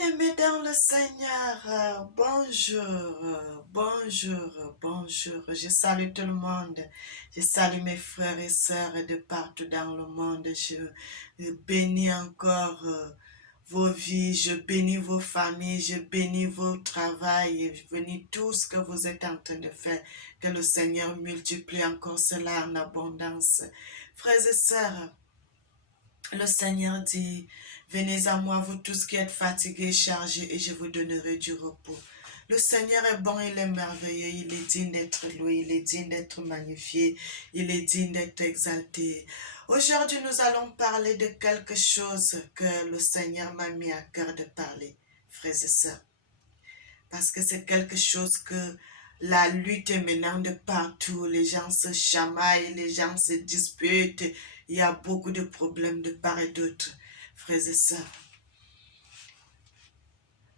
Bien-aimés dans le Seigneur, bonjour. Je salue tout le monde. Je salue mes frères et sœurs de partout dans le monde. Je bénis encore vos vies, je bénis vos familles, je bénis vos travails, je bénis tout ce que vous êtes en train de faire. Que le Seigneur multiplie encore cela en abondance. Frères et sœurs, le Seigneur dit, venez à moi, vous tous qui êtes fatigués, chargés, et je vous donnerai du repos. Le Seigneur est bon, il est merveilleux, il est digne d'être loué, il est digne d'être magnifié, il est digne d'être exalté. Aujourd'hui, nous allons parler de quelque chose que le Seigneur m'a mis à cœur de parler, frères et sœurs. Parce que c'est quelque chose que la lutte est maintenant de partout. Les gens se chamaillent, les gens se disputent. Il y a beaucoup de problèmes de part et d'autre, frères et sœurs.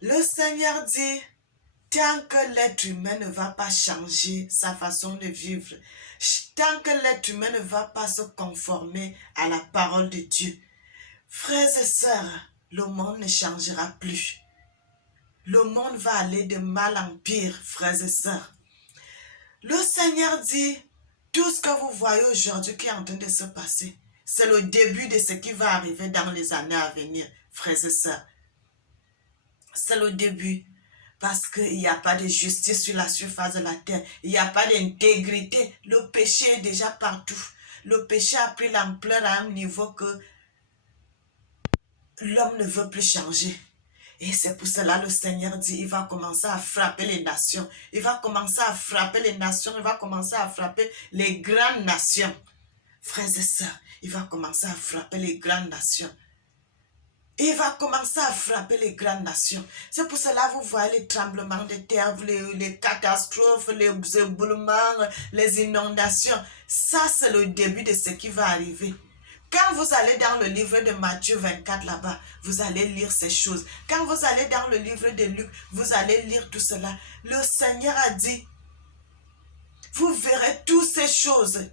Le Seigneur dit, tant que l'être humain ne va pas changer sa façon de vivre, tant que l'être humain ne va pas se conformer à la parole de Dieu, frères et sœurs, le monde ne changera plus. Le monde va aller de mal en pire, frères et sœurs. Le Seigneur dit, tout ce que vous voyez aujourd'hui qui est en train de se passer, c'est le début de ce qui va arriver dans les années à venir, frères et sœurs. C'est le début. Parce qu'il n'y a pas de justice sur la surface de la terre. Il n'y a pas d'intégrité. Le péché est déjà partout. Le péché a pris l'ampleur à un niveau que l'homme ne veut plus changer. Et c'est pour cela le Seigneur dit, il va commencer à frapper les nations. Il va commencer à frapper les nations. Il va commencer à frapper les grandes nations. Frères et sœurs, il va commencer à frapper les grandes nations. Il va commencer à frapper les grandes nations. C'est pour cela que vous voyez les tremblements de terre, les catastrophes, les éboulements, les inondations. Ça, c'est le début de ce qui va arriver. Quand vous allez dans le livre de Matthieu 24 là-bas, vous allez lire ces choses. Quand vous allez dans le livre de Luc, vous allez lire tout cela. Le Seigneur a dit, vous verrez toutes ces choses,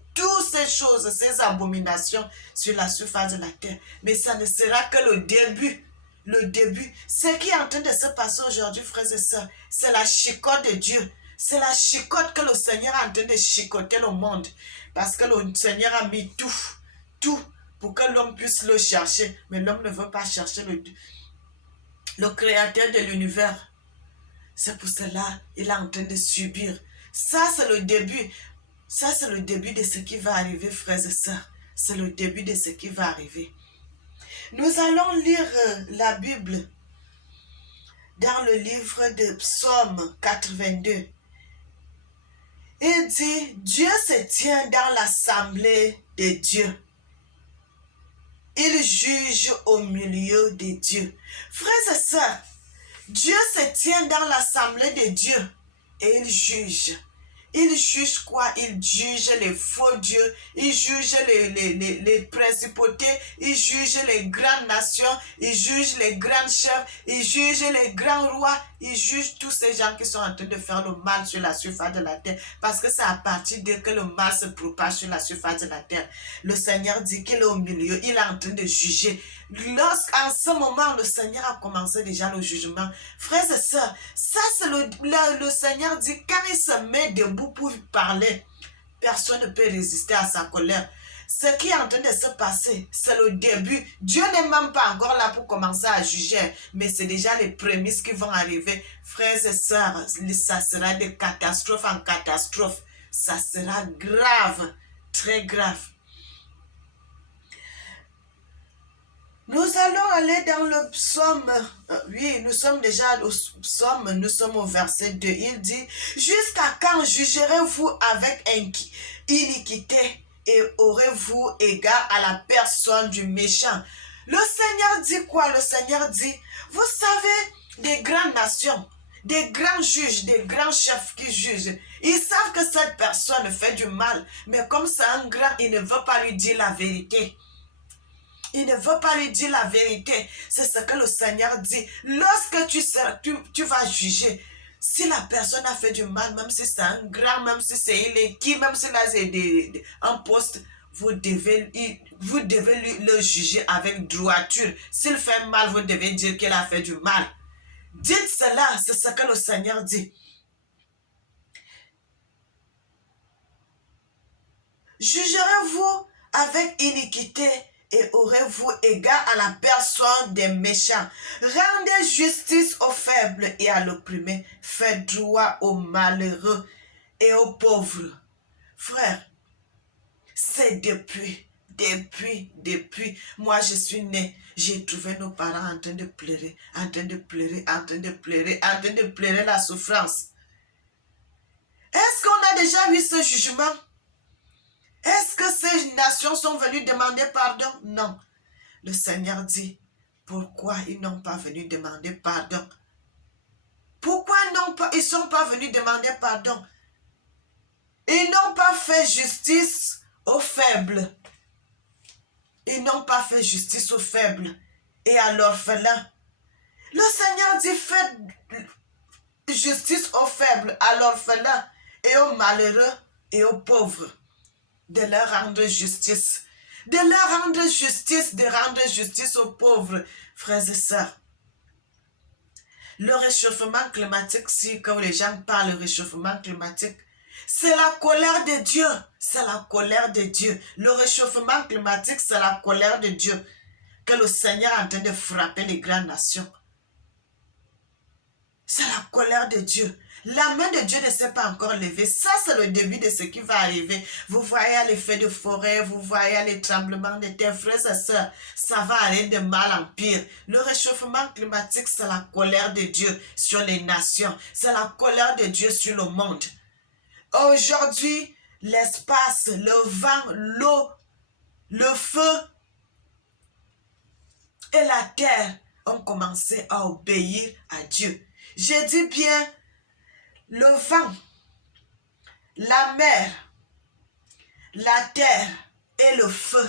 ces abominations sur la surface de la terre. Mais ça ne sera que le début. Le début. Ce qui est en train de se passer aujourd'hui, frères et sœurs, c'est la chicote de Dieu. C'est la chicote que le Seigneur est en train de chicoter le monde. Parce que le Seigneur a mis tout, pour que l'homme puisse le chercher. Mais l'homme ne veut pas chercher le créateur de l'univers. C'est pour cela qu'il est en train de subir. Ça, c'est le début. Ça, c'est le début de ce qui va arriver, frères et sœurs. C'est le début de ce qui va arriver. Nous allons lire la Bible dans le livre de Psaume 82. Il dit, Dieu se tient dans l'assemblée de Dieu. Il juge au milieu des dieux. Frères et sœurs, Dieu se tient dans l'assemblée de Dieu et il juge. Il juge quoi? Il juge les faux dieux, il juge les principautés, il juge les grandes nations, il juge les grands chefs, il juge les grands rois, il juge tous ces gens qui sont en train de faire le mal sur la surface de la terre. Parce que c'est à partir de que le mal se propage sur la surface de la terre. Le Seigneur dit qu'il est au milieu, il est en train de juger. Lorsqu'en ce moment, le Seigneur a commencé déjà le jugement. Frères et sœurs, ça c'est le Seigneur dit, quand il se met debout pour parler, personne ne peut résister à sa colère. Ce qui est en train de se passer, c'est le début. Dieu n'est même pas encore là pour commencer à juger, mais c'est déjà les prémices qui vont arriver. Frères et sœurs, ça sera de catastrophe en catastrophe. Ça sera grave, très grave. Nous allons aller dans le psaume, nous sommes déjà au psaume, nous sommes au verset 2. Il dit, jusqu'à quand jugerez-vous avec iniquité et aurez-vous égard à la personne du méchant? Le Seigneur dit quoi? Le Seigneur dit, vous savez, des grandes nations, des grands juges, des grands chefs qui jugent, ils savent que cette personne fait du mal, mais comme c'est un grand, il ne veut pas lui dire la vérité. Il ne veut pas lui dire la vérité. C'est ce que le Seigneur dit. Lorsque tu vas juger, si la personne a fait du mal, même si c'est un grand, même si c'est il est qui, même s'il a un poste, vous devez le juger avec droiture. S'il fait mal, vous devez dire qu'il a fait du mal. Dites cela, c'est ce que le Seigneur dit. Jugerez-vous avec iniquité et aurez-vous égard à la personne des méchants. Rendez justice aux faibles et à l'opprimé. Faites droit aux malheureux et aux pauvres. Frère, c'est depuis, moi je suis né, j'ai trouvé nos parents en train de pleurer, la souffrance. Est-ce qu'on a déjà vu ce jugement? Est-ce que ces nations sont venues demander pardon? Non. Le Seigneur dit, pourquoi ils n'ont pas venu demander pardon? Pourquoi ils ne sont pas venus demander pardon? Ils n'ont pas fait justice aux faibles. Ils n'ont pas fait justice aux faibles et à l'orphelin. Le Seigneur dit, faites justice aux faibles, à l'orphelin et aux malheureux et aux pauvres. De leur rendre justice. De leur rendre justice, de rendre justice aux pauvres, frères et sœurs. Le réchauffement climatique, si quand les gens parlent de réchauffement climatique, c'est la colère de Dieu. C'est la colère de Dieu. Le réchauffement climatique, c'est la colère de Dieu. Que le Seigneur est en train de frapper les grandes nations. C'est la colère de Dieu. La main de Dieu ne s'est pas encore levée. Ça, c'est le début de ce qui va arriver. Vous voyez les feux de forêt, vous voyez les tremblements de terre, frères et sœurs. Ça va aller de mal en pire. Le réchauffement climatique, c'est la colère de Dieu sur les nations. C'est la colère de Dieu sur le monde. Aujourd'hui, l'espace, le vent, l'eau, le feu et la terre ont commencé à obéir à Dieu. Je dis bien, le vent, la mer, la terre et le feu.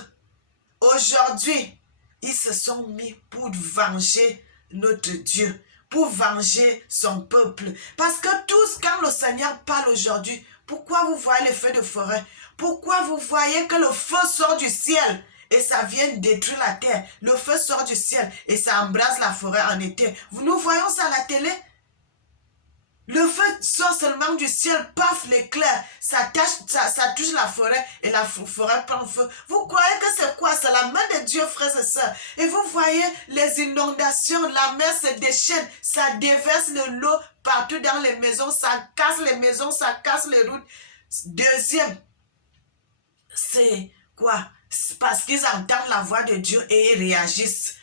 Aujourd'hui, ils se sont mis pour venger notre Dieu, pour venger son peuple. Parce que tous, quand le Seigneur parle aujourd'hui, pourquoi vous voyez les feux de forêt? Pourquoi vous voyez que le feu sort du ciel et ça vient détruire la terre? Le feu sort du ciel et ça embrase la forêt en été. Nous voyons ça à la télé. Le feu sort seulement du ciel, paf, l'éclair, ça touche la forêt et la forêt prend feu. Vous croyez que c'est quoi? C'est la main de Dieu, frères et sœurs. Et vous voyez les inondations, la mer se déchaîne, ça déverse de l'eau partout dans les maisons, ça casse les maisons, ça casse les routes. Deuxième, c'est quoi? C'est parce qu'ils entendent la voix de Dieu et ils réagissent.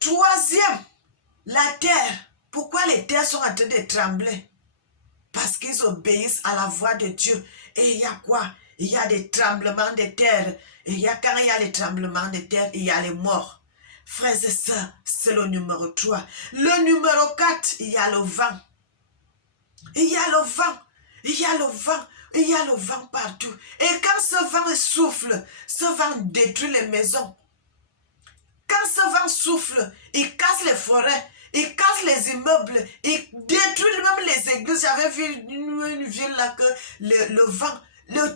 Troisième, la terre. Pourquoi les terres sont en train de trembler? Parce qu'ils obéissent à la voix de Dieu. Et il y a quoi? Il y a des tremblements de terre. Et quand il y a les tremblements de terre, il y a les morts. Frères et sœurs, c'est le numéro 3. Le numéro 4, il y a le vent. Il y a le vent. Il y a le vent. Il y a le vent partout. Et quand ce vent souffle, ce vent détruit les maisons. Quand ce vent souffle, il casse les forêts. Il casse les immeubles, il détruit même les églises. J'avais vu une ville là que le vent,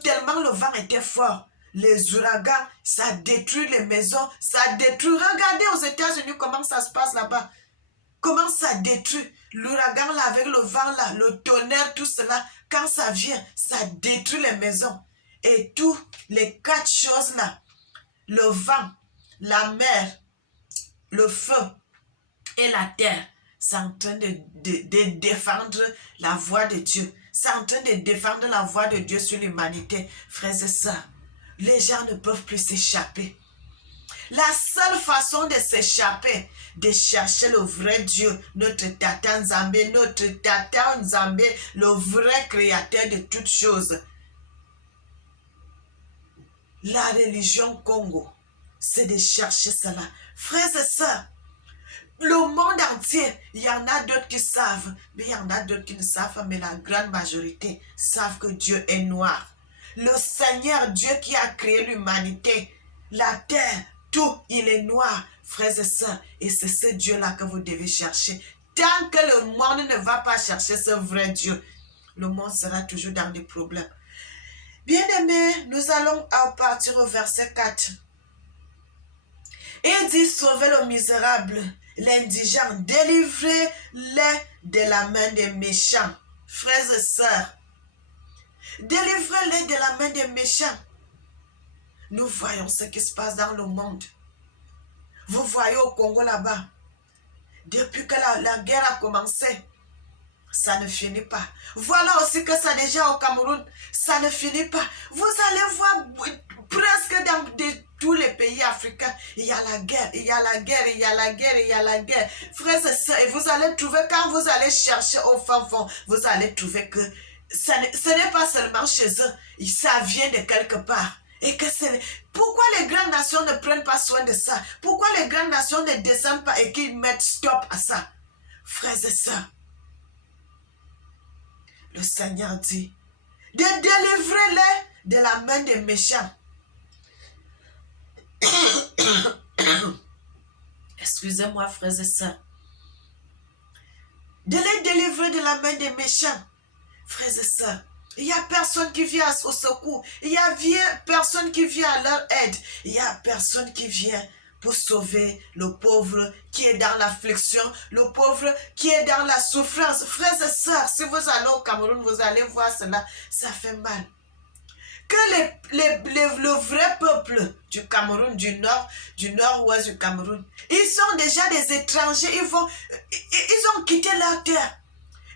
tellement le vent était fort. Les ouragans, ça détruit les maisons, ça détruit. Regardez aux États-Unis comment ça se passe là-bas. Comment ça détruit. L'ouragan là avec le vent là, le tonnerre, tout cela. Quand ça vient, ça détruit les maisons. Et tous les 4 choses là, le vent, la mer, le feu, et la terre, c'est en train de défendre la voix de Dieu. C'est en train de défendre la voix de Dieu sur l'humanité. Frères et sœurs, les gens ne peuvent plus s'échapper. La seule façon de s'échapper, de chercher le vrai Dieu, notre Tata Nzambé, le vrai créateur de toutes choses. La religion Congo, c'est de chercher cela. Frères et sœurs, le monde entier, il y en a d'autres qui savent, mais il y en a d'autres qui ne savent, mais la grande majorité savent que Dieu est noir. Le Seigneur, Dieu qui a créé l'humanité, la terre, tout, il est noir, frères et sœurs. Et c'est ce Dieu-là que vous devez chercher. Tant que le monde ne va pas chercher ce vrai Dieu, le monde sera toujours dans des problèmes. Bien-aimés, nous allons partir au verset 4. Il dit, sauvez le misérable, l'indigent, délivrez-les de la main des méchants. Frères et sœurs, délivrez-les de la main des méchants. Nous voyons ce qui se passe dans le monde. Vous voyez au Congo là-bas, depuis que la guerre a commencé, ça ne finit pas. Voilà aussi que ça déjà au Cameroun, ça ne finit pas. Vous allez voir presque dans tous les pays africains, il y a la guerre, il y a la guerre, il y a la guerre, il y a la guerre. Frères et sœurs, et vous allez trouver, quand vous allez chercher au fin fond, vous allez trouver que ce n'est pas seulement chez eux, ça vient de quelque part. Et que pourquoi les grandes nations ne prennent pas soin de ça? Pourquoi les grandes nations ne descendent pas et qu'ils mettent stop à ça? Frères et sœurs, le Seigneur dit de délivrer-les de la main des méchants. Excusez-moi, frères et sœurs. De les délivrer de la main des méchants. Frères et sœurs, il n'y a personne qui vient au secours. Il n'y a personne qui vient à leur aide. Il n'y a personne qui vient pour sauver le pauvre qui est dans l'affliction, le pauvre qui est dans la souffrance. Frères et sœurs, si vous allez au Cameroun, vous allez voir cela, ça fait mal. Que le vrai peuple du Cameroun, du nord-ouest du Cameroun, ils sont déjà des étrangers, ils ont quitté leur terre.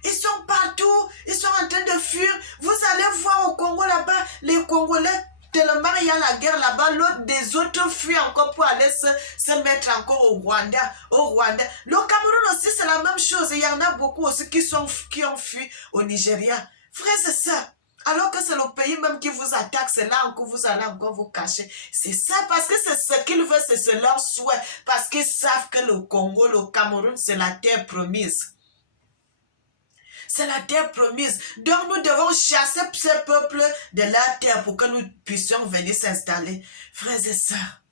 Ils sont partout, ils sont en train de fuir. Vous allez voir au Congo là-bas, les Congolais, tellement il y a la guerre là-bas, des autres fuient encore pour aller se mettre encore au Rwanda. Le Cameroun aussi, c'est la même chose. Il y en a beaucoup aussi qui ont fui au Nigeria. Frères et sœurs, alors que c'est le pays même qui vous attaque, c'est là que vous allez encore vous cacher. C'est ça, parce que c'est ce qu'ils veulent, c'est leur souhait. Parce qu'ils savent que le Congo, le Cameroun, c'est la terre promise. C'est la terre promise. Donc nous devons chasser ces peuples de la terre pour que nous puissions venir s'installer. Frères et sœurs,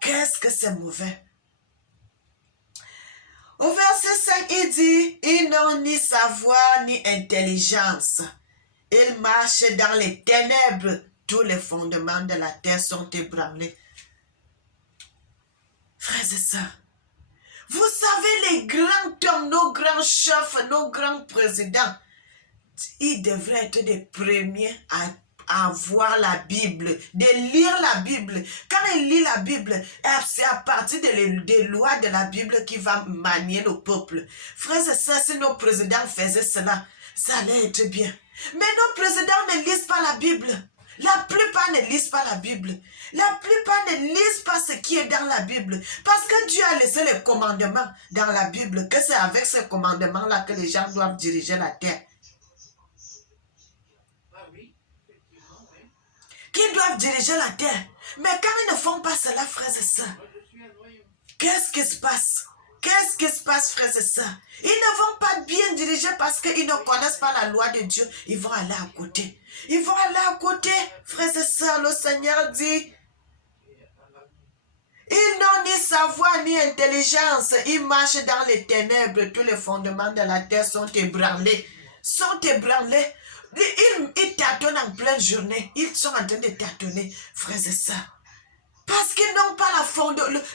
qu'est-ce que c'est mauvais? Au verset 5, il dit, ils n'ont ni savoir ni intelligence. Ils marchent dans les ténèbres. Tous les fondements de la terre sont ébranlés. Frères et sœurs, vous savez, les grands hommes, nos grands chefs, nos grands présidents, ils devraient être des premiers à voir la Bible, de lire la Bible. Quand ils lisent la Bible, c'est à partir des lois de la Bible qui va manier le peuple. Frères et sœurs, si nos présidents faisaient cela, ça allait être bien. Mais nos présidents ne lisent pas la Bible. La plupart ne lisent pas la Bible. La plupart ne lisent pas ce qui est dans la Bible. Parce que Dieu a laissé les commandements dans la Bible, que c'est avec ces commandements-là que les gens doivent diriger la terre. Qui doivent diriger la terre. Mais quand ils ne font pas cela, frères et sœurs, qu'est-ce qui se passe? Qu'est-ce qui se passe, frères et sœurs? Ils ne vont pas bien diriger parce qu'ils ne connaissent pas la loi de Dieu. Ils vont aller à côté. Ils vont aller à côté, frères et sœurs. Le Seigneur dit, ils n'ont ni savoir ni intelligence. Ils marchent dans les ténèbres. Tous les fondements de la terre sont ébranlés. Ils tâtonnent en pleine journée. Ils sont en train de tâtonner, frères et sœurs. Parce qu'ils n'ont pas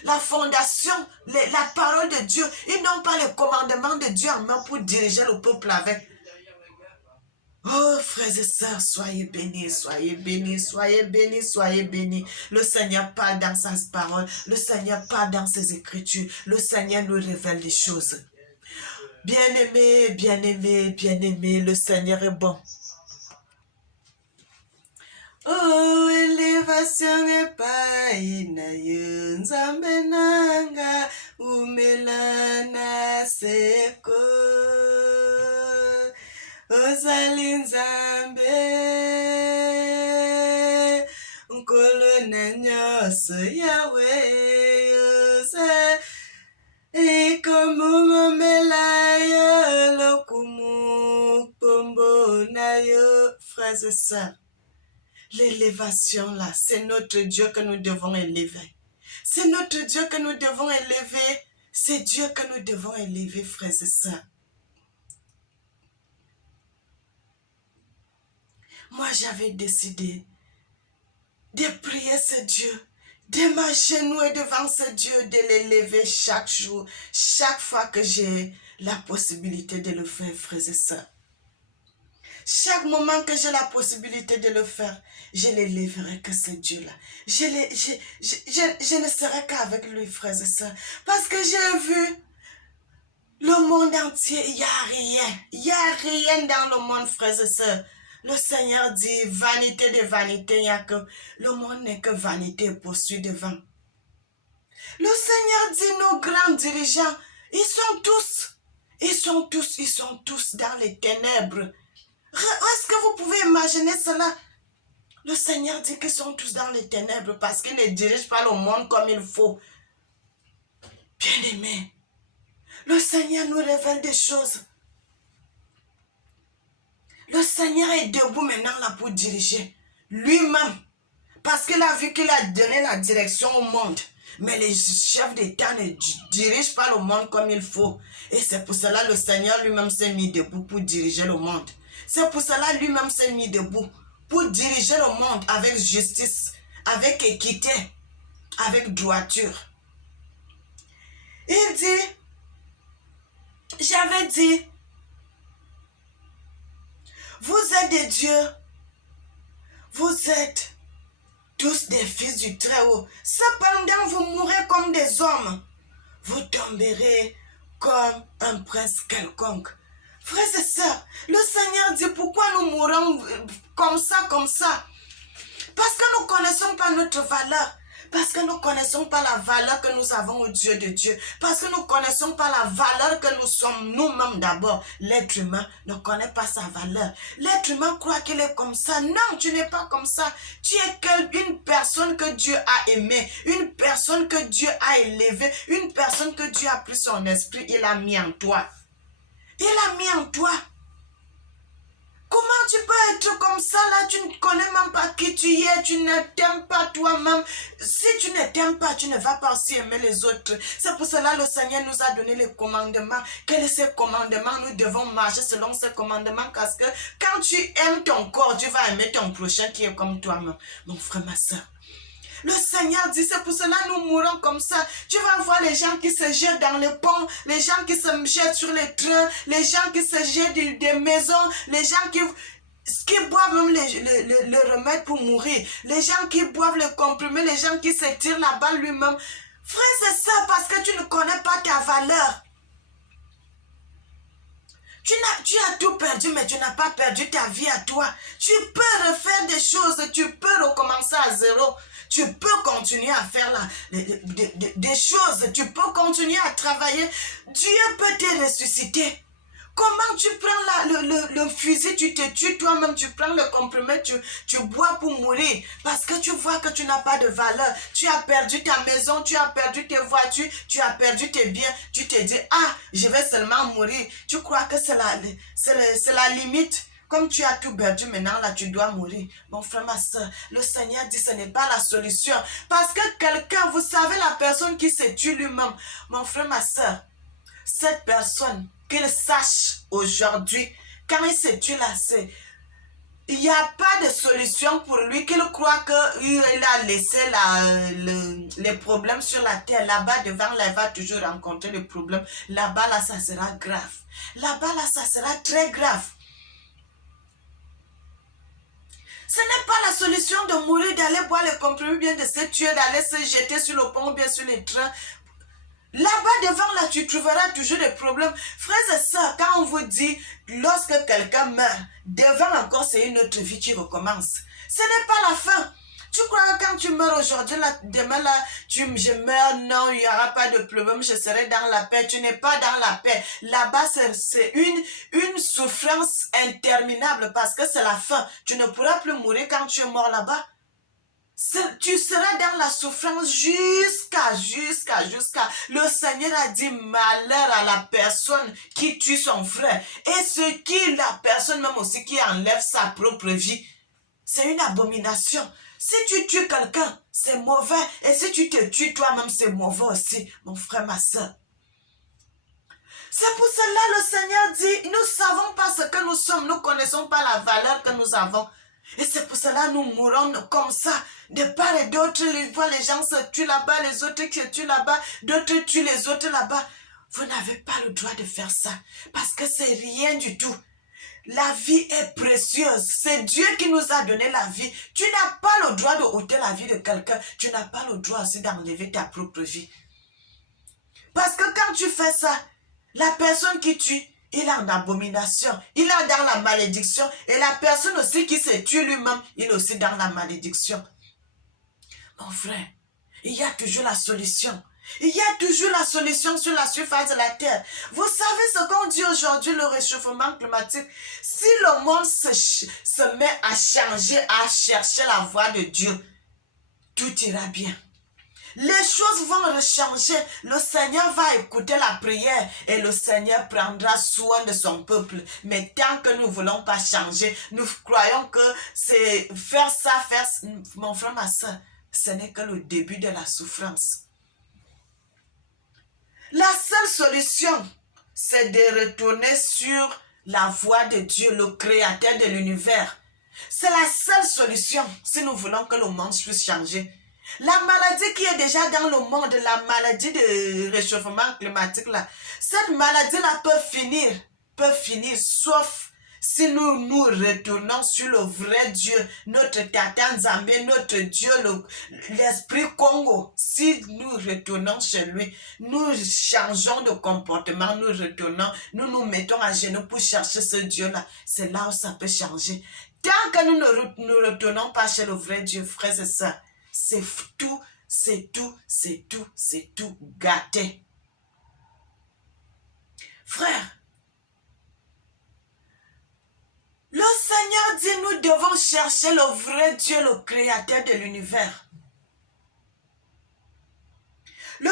la fondation, la parole de Dieu. Ils n'ont pas le commandement de Dieu en main pour diriger le peuple avec. Oh, frères et sœurs, soyez bénis, soyez bénis, soyez bénis, soyez bénis. Le Seigneur parle dans sa parole. Le Seigneur parle dans ses écritures. Le Seigneur nous révèle des choses. Bien-aimés, bien-aimés, bien-aimés, le Seigneur est bon. Oh, elevation epai na yo nzambe nanga umelana seko ozali nzambe nkolo na nyonso yawe oza ikomumomela yo lokumu kombo na yo. Frères et sœurs, l'élévation là, c'est notre Dieu que nous devons élever. C'est notre Dieu que nous devons élever. C'est Dieu que nous devons élever, frères et sœurs. Moi, j'avais décidé de prier ce Dieu de m'agenouiller devant ce Dieu, de l'élever chaque jour, chaque fois que j'ai la possibilité de le faire, frères et sœurs. Chaque moment que j'ai la possibilité de le faire, je l'élèverai que ce Dieu-là. Je ne serai qu'avec lui, frères et sœurs. Parce que j'ai vu le monde entier, il n'y a rien. Il n'y a rien dans le monde, frères et sœurs. Le Seigneur dit, vanité de vanité, il y a que le monde n'est que vanité et poursuit devant. Le Seigneur dit, nos grands dirigeants, ils sont tous dans les ténèbres. Est-ce que vous pouvez imaginer cela? Le Seigneur dit qu'ils sont tous dans les ténèbres parce qu'ils ne dirigent pas le monde comme il faut. Bien-aimés, le Seigneur nous révèle des choses. Le Seigneur est debout maintenant là pour diriger lui-même. Parce qu'il a vu qu'il a donné la direction au monde. Mais les chefs d'État ne dirigent pas le monde comme il faut. Et c'est pour cela que le Seigneur lui-même s'est mis debout pour diriger le monde. C'est pour cela lui-même s'est mis debout pour diriger le monde avec justice, avec équité, avec droiture. Il dit, j'avais dit, vous êtes des dieux, vous êtes tous des fils du Très-Haut. Cependant, vous mourrez comme des hommes. Vous tomberez comme un prince quelconque. Frères et sœurs, le Seigneur dit pourquoi nous mourons comme ça. Parce que nous ne connaissons pas notre valeur. Parce que nous ne connaissons pas la valeur que nous avons au Dieu de Dieu. Parce que nous ne connaissons pas la valeur que nous sommes nous-mêmes d'abord. L'être humain ne connaît pas sa valeur. L'être humain croit qu'il est comme ça. Non, tu n'es pas comme ça. Tu es une personne que Dieu a aimée. Une personne que Dieu a élevée. Une personne que Dieu a pris son esprit. Il a mis en toi. Il a mis en toi. Comment tu peux être comme ça là? Tu ne connais même pas qui tu es. Tu ne t'aimes pas toi-même. Si tu ne t'aimes pas, tu ne vas pas aussi aimer les autres. C'est pour cela que le Seigneur nous a donné les commandements. Quels sont ces commandements? Nous devons marcher selon ces commandements parce que quand tu aimes ton corps, tu vas aimer ton prochain qui est comme toi-même. Mon frère, ma soeur. Le Seigneur dit, c'est pour cela que nous mourons comme ça. Tu vas voir les gens qui se jettent dans les ponts, les gens qui se jettent sur les trains, les gens qui se jettent des maisons, les gens qui boivent même le remède pour mourir, les gens qui boivent le comprimé, les gens qui se tirent la balle lui-même. Frère, c'est ça parce que tu ne connais pas ta valeur. Tu as tout perdu, mais tu n'as pas perdu ta vie à toi. Tu peux refaire des choses, tu peux recommencer à zéro. Tu peux continuer à faire des choses, tu peux continuer à travailler. Dieu peut te ressusciter. Comment tu prends le fusil, tu te tues toi-même, tu prends le comprimé, tu bois pour mourir. Parce que tu vois que tu n'as pas de valeur. Tu as perdu ta maison, tu as perdu tes voitures, tu as perdu tes biens. Tu te dis, ah, je vais seulement mourir. Tu crois que c'est la limite. Comme tu as tout perdu maintenant, là, tu dois mourir. Mon frère, ma soeur, le Seigneur dit, ce n'est pas la solution. Parce que quelqu'un, vous savez, la personne qui se tue lui-même. Mon frère, ma soeur, cette personne, qu'il sache aujourd'hui, quand il se tue là, il n'y a pas de solution pour lui, qu'il croit qu'il a laissé les problèmes sur la terre. Là-bas, devant, là, il va toujours rencontrer le problème. Là-bas, là, ça sera grave. Là-bas, là, ça sera très grave. Ce n'est pas la solution de mourir, d'aller boire le comprimé, bien de se tuer, d'aller se jeter sur le pont, bien sur les trains. Là-bas devant, là, tu trouveras toujours des problèmes. Frères et sœurs, quand on vous dit, lorsque quelqu'un meurt, devant encore, c'est une autre vie qui recommence. Ce n'est pas la fin. Tu crois que quand tu meurs aujourd'hui, là, demain, là, je meurs, non, il n'y aura pas de problème, je serai dans la paix. Tu n'es pas dans la paix. Là-bas, c'est une souffrance interminable parce que c'est la fin. Tu ne pourras plus mourir quand tu es mort là-bas. Tu seras dans la souffrance jusqu'à. Le Seigneur a dit malheur à la personne qui tue son frère. Et la personne même aussi qui enlève sa propre vie. C'est une abomination. Si tu tues quelqu'un, c'est mauvais. Et si tu te tues toi-même, c'est mauvais aussi, mon frère, ma soeur. C'est pour cela que le Seigneur dit, nous ne savons pas ce que nous sommes, nous ne connaissons pas la valeur que nous avons. Et c'est pour cela que nous mourons comme ça. De part et d'autre, les gens se tuent là-bas, les autres qui se tuent là-bas, d'autres tuent les autres là-bas. Vous n'avez pas le droit de faire ça. Parce que c'est rien du tout. La vie est précieuse. C'est Dieu qui nous a donné la vie. Tu n'as pas le droit de ôter la vie de quelqu'un. Tu n'as pas le droit aussi d'enlever ta propre vie. Parce que quand tu fais ça, la personne qui tue, il est en abomination, il est dans la malédiction. Et la personne aussi qui se tue lui-même, il est aussi dans la malédiction. Mon frère, il y a toujours la solution. Il y a toujours la solution sur la surface de la terre. Vous savez ce qu'on dit aujourd'hui, le réchauffement climatique? Si le monde se met à changer, à chercher la voie de Dieu, tout ira bien. Les choses vont changer. Le Seigneur va écouter la prière et le Seigneur prendra soin de son peuple. Mais tant que nous ne voulons pas changer, nous croyons que c'est faire ça, mon frère, ma soeur, ce n'est que le début de la souffrance. La seule solution, c'est de retourner sur la voie de Dieu, le créateur de l'univers. C'est la seule solution si nous voulons que le monde puisse changer. La maladie qui est déjà dans le monde, la maladie de réchauffement climatique, là, cette maladie-là peut finir, sauf si nous retournons sur le vrai Dieu, notre Tata Nzambe, notre Dieu, l'Esprit Congo. Si nous retournons chez lui, nous changeons de comportement, nous retournons, nous nous mettons à genoux pour chercher ce Dieu-là. C'est là où ça peut changer. Tant que nous ne retournons pas chez le vrai Dieu, frères et sœurs, c'est tout gâté. Frère, le Seigneur dit nous devons chercher le vrai Dieu, le créateur de l'univers. Le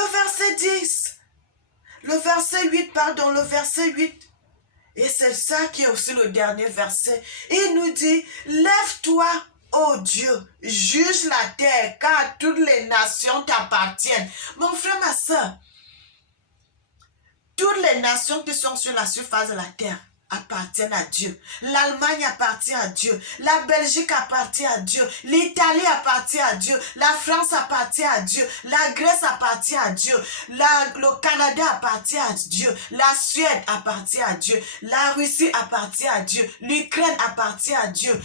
verset 8, et c'est ça qui est aussi le dernier verset. Il nous dit, lève-toi, ô Dieu, juge la terre, car toutes les nations t'appartiennent. Mon frère, ma soeur, toutes les nations qui sont sur la surface de la terre appartiennent à Dieu. L'Allemagne appartient à Dieu. La Belgique appartient à Dieu. L'Italie appartient à Dieu. La France appartient à Dieu. La Grèce appartient à Dieu. Le Canada appartient à Dieu. La Suède appartient à Dieu. La Russie appartient à Dieu. L'Ukraine appartient à Dieu.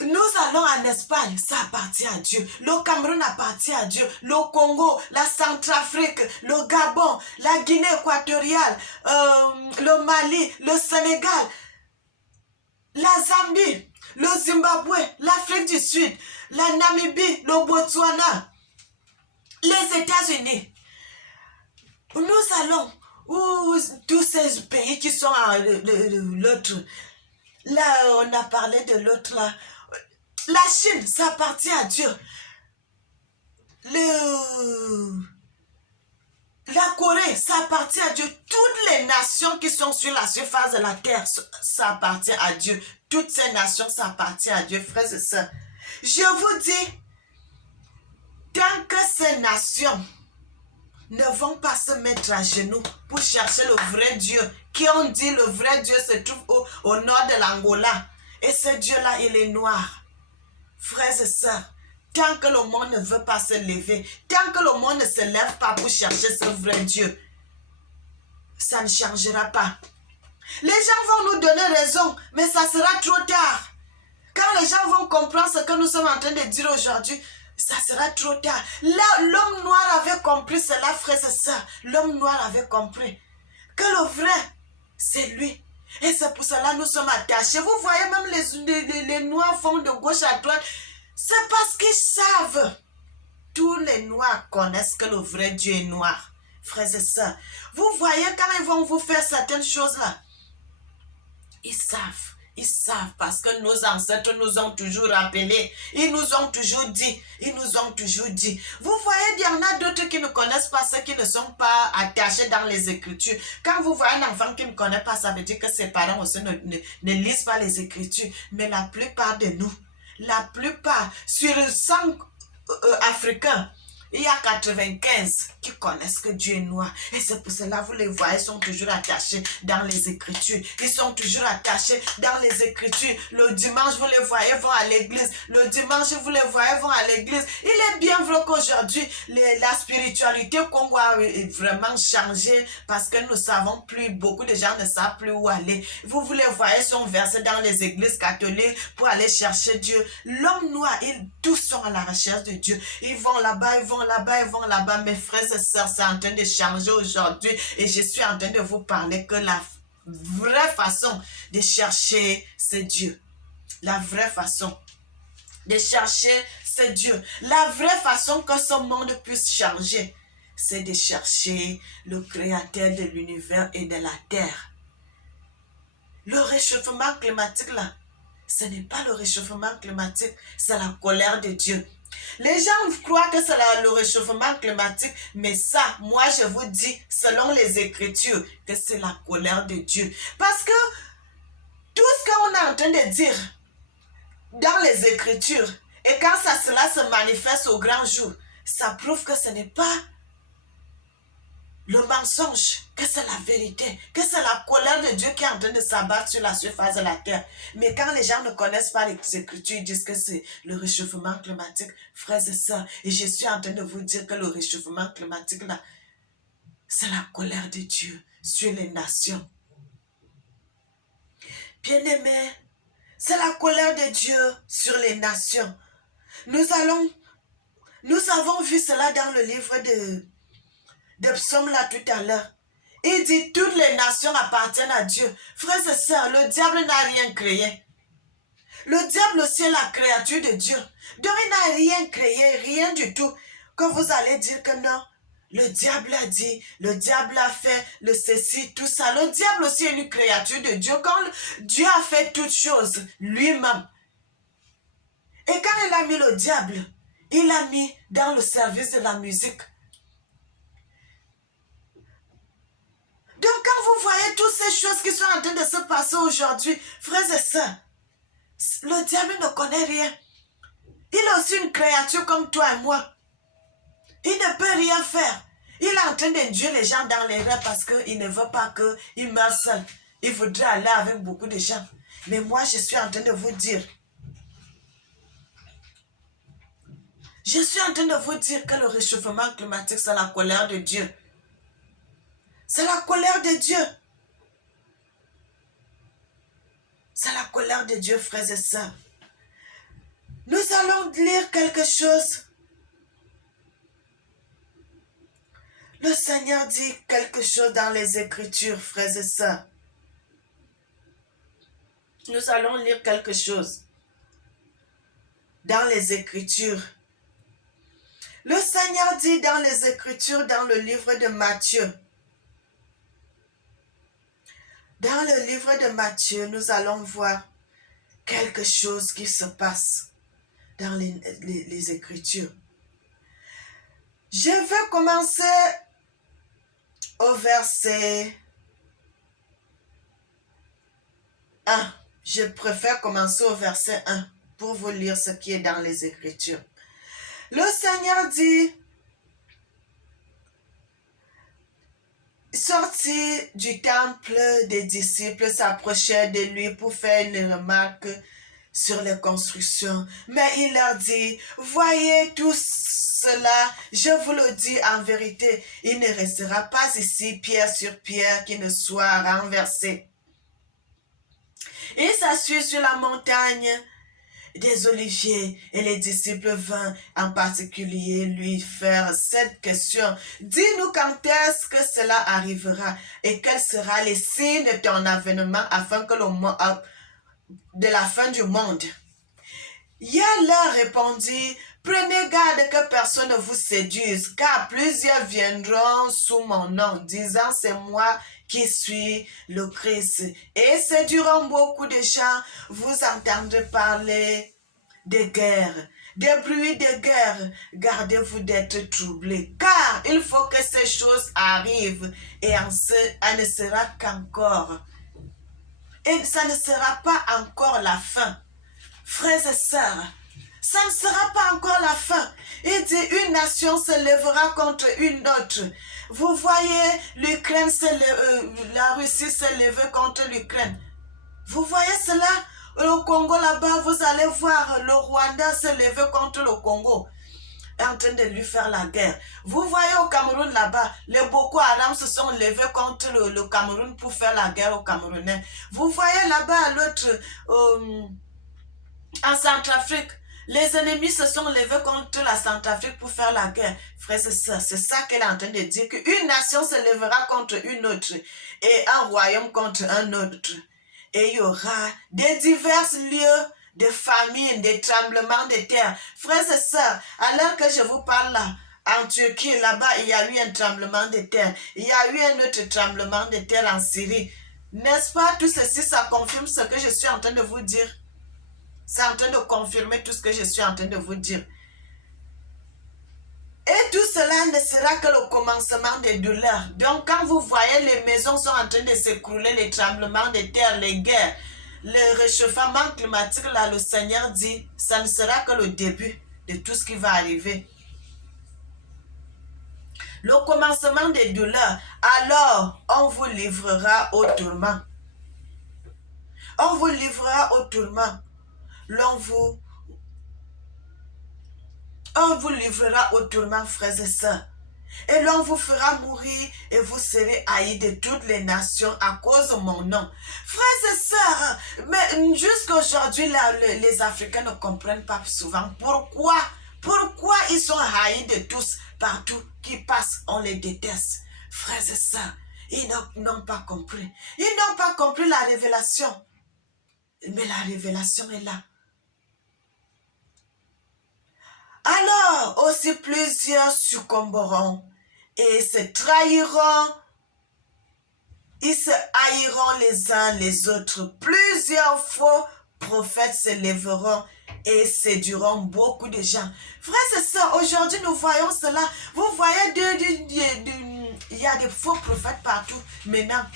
Nous allons en Espagne, ça appartient à Dieu. Le Cameroun appartient à Dieu. Le Congo, la Centrafrique, le Gabon, la Guinée équatoriale, le Mali, le Sénégal, la Zambie, le Zimbabwe, l'Afrique du Sud, la Namibie, le Botswana, les États-Unis. Nous allons, tous ces pays qui sont à l'autre. Là, on a parlé de l'autre là. La Chine, ça appartient à Dieu. La Corée, ça appartient à Dieu. Toutes les nations qui sont sur la surface de la terre, ça appartient à Dieu. Toutes ces nations, ça appartient à Dieu, frères et sœurs. Je vous dis, tant que ces nations ne vont pas se mettre à genoux pour chercher le vrai Dieu, qui ont dit le vrai Dieu se trouve au nord de l'Angola. Et ce Dieu-là, il est noir. Frères et sœurs, tant que le monde ne veut pas se lever, tant que le monde ne se lève pas pour chercher ce vrai Dieu, ça ne changera pas. Les gens vont nous donner raison, mais ça sera trop tard. Quand les gens vont comprendre ce que nous sommes en train de dire aujourd'hui, ça sera trop tard. Là, l'homme noir avait compris cela, frères et sœurs. L'homme noir avait compris que le vrai, c'est lui. Et c'est pour cela que nous sommes attachés. Vous voyez même les noirs font de gauche à droite. C'est parce qu'ils savent. Tous les noirs connaissent que le vrai Dieu est noir. Frères et sœurs, vous voyez quand ils vont vous faire certaines choses-là, ils savent. Ils savent parce que nos ancêtres nous ont toujours rappelé. Ils nous ont toujours dit. Vous voyez, il y en a d'autres qui ne connaissent pas ceux qui ne sont pas attachés dans les Écritures. Quand vous voyez un enfant qui ne connaît pas, ça veut dire que ses parents aussi ne lisent pas les Écritures. Mais la plupart de nous, sur 100 Africains, Il y a 95 qui connaissent que Dieu est noir. Et c'est pour cela, vous les voyez, ils sont toujours attachés dans les Écritures. Ils sont toujours attachés dans les Écritures. Le dimanche, vous les voyez, vont à l'église. Le dimanche, vous les voyez, vont à l'église. Il est bien vrai qu'aujourd'hui, la spiritualité Congo a vraiment changé parce que nous savons plus, beaucoup de gens ne savent plus où aller. Vous les voyez, sont versés dans les églises catholiques pour aller chercher Dieu. L'homme noir, tous sont à la recherche de Dieu. Ils vont là-bas, ils vont là-bas, ils vont là-bas. Mes frères et sœurs, c'est en train de changer aujourd'hui. Et je suis en train de vous parler que la vraie façon de chercher, c'est Dieu. La vraie façon de chercher, c'est Dieu. La vraie façon que ce monde puisse changer, c'est de chercher le créateur de l'univers et de la terre. Le réchauffement climatique, là, ce n'est pas le réchauffement climatique, c'est la colère de Dieu. Les gens croient que c'est le réchauffement climatique, mais ça, moi je vous dis, selon les Écritures, que c'est la colère de Dieu. Parce que tout ce qu'on est en train de dire dans les Écritures, et quand cela se manifeste au grand jour, ça prouve que ce n'est pas le mensonge, que c'est la vérité, que c'est la colère de Dieu qui est en train de s'abattre sur la surface de la terre. Mais quand les gens ne connaissent pas les Écritures, ils disent que c'est le réchauffement climatique, frères et sœurs. Et je suis en train de vous dire que le réchauffement climatique, là, c'est la colère de Dieu sur les nations. Bien-aimés, c'est la colère de Dieu sur les nations. Nous avons vu cela dans le livre de Psaume là tout à l'heure. Il dit toutes les nations appartiennent à Dieu. Frères et sœurs, le diable n'a rien créé. Le diable aussi est la créature de Dieu. Donc il n'a rien créé, rien du tout. Que vous allez dire que non, le diable a dit, le diable a fait, le ceci, tout ça. Le diable aussi est une créature de Dieu. Quand Dieu a fait toutes choses lui-même. Et quand il a mis le diable, il l'a mis dans le service de la musique. Donc quand vous voyez toutes ces choses qui sont en train de se passer aujourd'hui, frères et sœurs, le diable ne connaît rien. Il est aussi une créature comme toi et moi. Il ne peut rien faire. Il est en train d'induire les gens dans les rêves parce qu'il ne veut pas qu'ils meurent seuls. Il voudrait aller avec beaucoup de gens. Mais moi, je suis en train de vous dire. Je suis en train de vous dire que le réchauffement climatique, c'est la colère de Dieu. C'est la colère de Dieu. C'est la colère de Dieu, frères et sœurs. Nous allons lire quelque chose. Le Seigneur dit quelque chose dans les Écritures, frères et sœurs. Nous allons lire quelque chose dans les Écritures. Le Seigneur dit dans les Écritures, dans le livre de Matthieu. Dans le livre de Matthieu, nous allons voir quelque chose qui se passe dans les Écritures. Je vais commencer au verset 1. Je préfère commencer au verset 1 pour vous lire ce qui est dans les Écritures. Le Seigneur dit, sortis du temple, des disciples s'approchaient de lui pour faire une remarque sur les constructions. Mais il leur dit, voyez tout cela, je vous le dis en vérité, il ne restera pas ici pierre sur pierre qui ne soit renversée. Il s'assit sur la montagne des Oliviers et les disciples vinrent en particulier lui faire cette question. Dis-nous quand est-ce que cela arrivera et quel sera les signes de ton avènement afin que de la fin du monde. Il leur répondit, prenez garde que personne ne vous séduise, car plusieurs viendront sous mon nom, disant c'est moi qui suis le Christ. Et séduiront beaucoup de gens, vous entendrez parler de guerre, des bruits de guerre. Gardez-vous d'être troublés, car il faut que ces choses arrivent, et elle ne sera qu'encore. Et ça ne sera pas encore la fin. Frères et sœurs, Ça ne sera pas encore la fin. Il dit, une nation se lèvera contre une autre. Vous voyez, la Russie s'est levée contre l'Ukraine. Vous voyez cela? Au Congo là-bas, vous allez voir le Rwanda se lever contre le Congo, en train de lui faire la guerre. Vous voyez au Cameroun là-bas, les Boko Haram se sont levés contre le Cameroun pour faire la guerre aux Camerounais. Vous voyez là-bas à l'autre, en Centrafrique, les ennemis se sont levés contre la Centrafrique pour faire la guerre. Frère, c'est ça qu'elle est en train de dire, qu'une nation se lèvera contre une autre et un royaume contre un autre. Et il y aura des divers lieux de famine, des tremblements de terre. Frères et sœurs, alors que je vous parle là, en Turquie, là-bas, il y a eu un tremblement de terre. Il y a eu un autre tremblement de terre en Syrie. N'est-ce pas? Tout ceci, ça confirme ce que je suis en train de vous dire. C'est en train de confirmer tout ce que je suis en train de vous dire. Et tout cela ne sera que le commencement des douleurs. Donc, quand vous voyez les maisons sont en train de s'écrouler, les tremblements de terre, les guerres, le réchauffement climatique, là, le Seigneur dit, ça ne sera que le début de tout ce qui va arriver. Le commencement des douleurs, alors on vous livrera au tourment. On vous livrera au tourment. On vous livrera au tourment, frères et sœurs. Et l'on vous fera mourir et vous serez haïs de toutes les nations à cause de mon nom. Frères et sœurs, mais jusqu'à aujourd'hui, les Africains ne comprennent pas souvent pourquoi ils sont haïs de tous, partout qui passent, on les déteste. Frères et sœurs, ils n'ont pas compris. Ils n'ont pas compris la révélation. Mais la révélation est là. Alors aussi plusieurs succomberont et se trahiront. Ils se haïront les uns les autres. Plusieurs faux prophètes se lèveront et séduiront beaucoup de gens. Frères et sœurs, aujourd'hui nous voyons cela. Vous voyez, il y a des faux prophètes partout maintenant.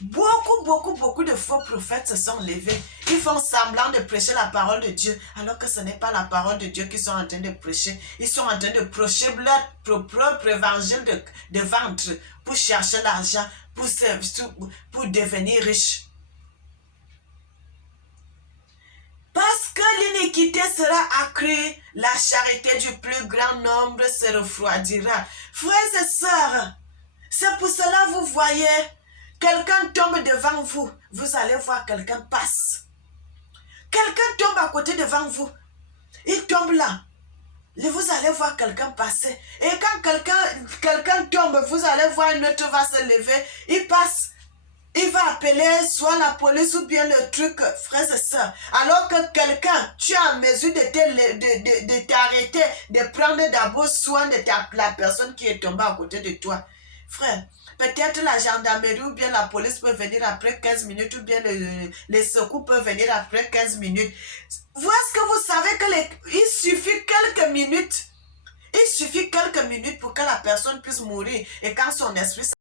Beaucoup de faux prophètes se sont levés. Ils font semblant de prêcher la parole de Dieu, alors que ce n'est pas la parole de Dieu qu'ils sont en train de prêcher. Ils sont en train de prêcher leur propre évangile de ventre pour chercher l'argent, pour devenir riche. Parce que l'iniquité sera accrue, la charité du plus grand nombre se refroidira. Frères et sœurs, c'est pour cela vous voyez, quelqu'un tombe devant vous, vous allez voir quelqu'un passe. Quelqu'un tombe à côté devant vous, il tombe là. Et vous allez voir quelqu'un passer. Et quand quelqu'un tombe, vous allez voir un autre va se lever, il passe. Il va appeler soit la police ou bien le truc, frères et sœurs. Alors que quelqu'un, tu es en mesure de t'arrêter, de prendre d'abord soin de la personne qui est tombée à côté de toi. Frère, peut-être la gendarmerie ou bien la police peut venir après 15 minutes ou bien les secours peuvent venir après 15 minutes. Est-ce que vous savez qu'il suffit quelques minutes. Il suffit quelques minutes pour que la personne puisse mourir et quand son esprit